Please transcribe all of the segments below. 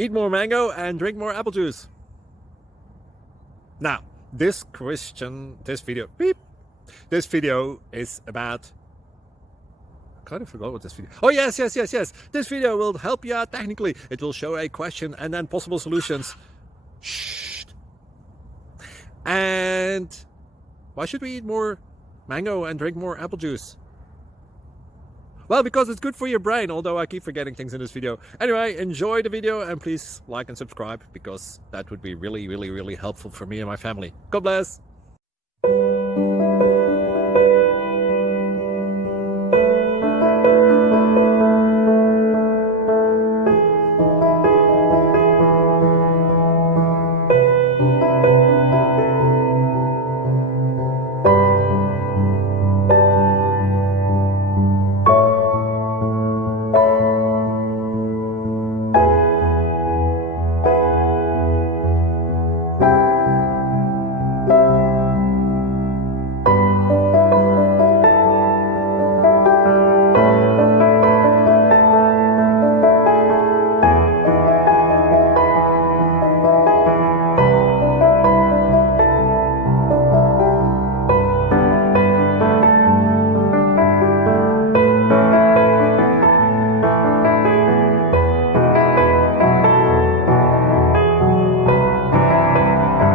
eat more mango and drink more apple juice. Now, this video is about... I kind of forgot what this video... Oh, yes. This video will help you out technically. It will show a question and then possible solutions. Shh. And why should we eat more mango and drink more apple juice? Well, because it's good for your brain, although I keep forgetting things in this video. Anyway, enjoy the video and please like and subscribe, because that would be really helpful for me and my family. God bless!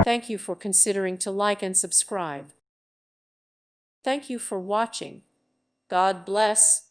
Thank you for considering to like and subscribe. Thank you for watching. God bless.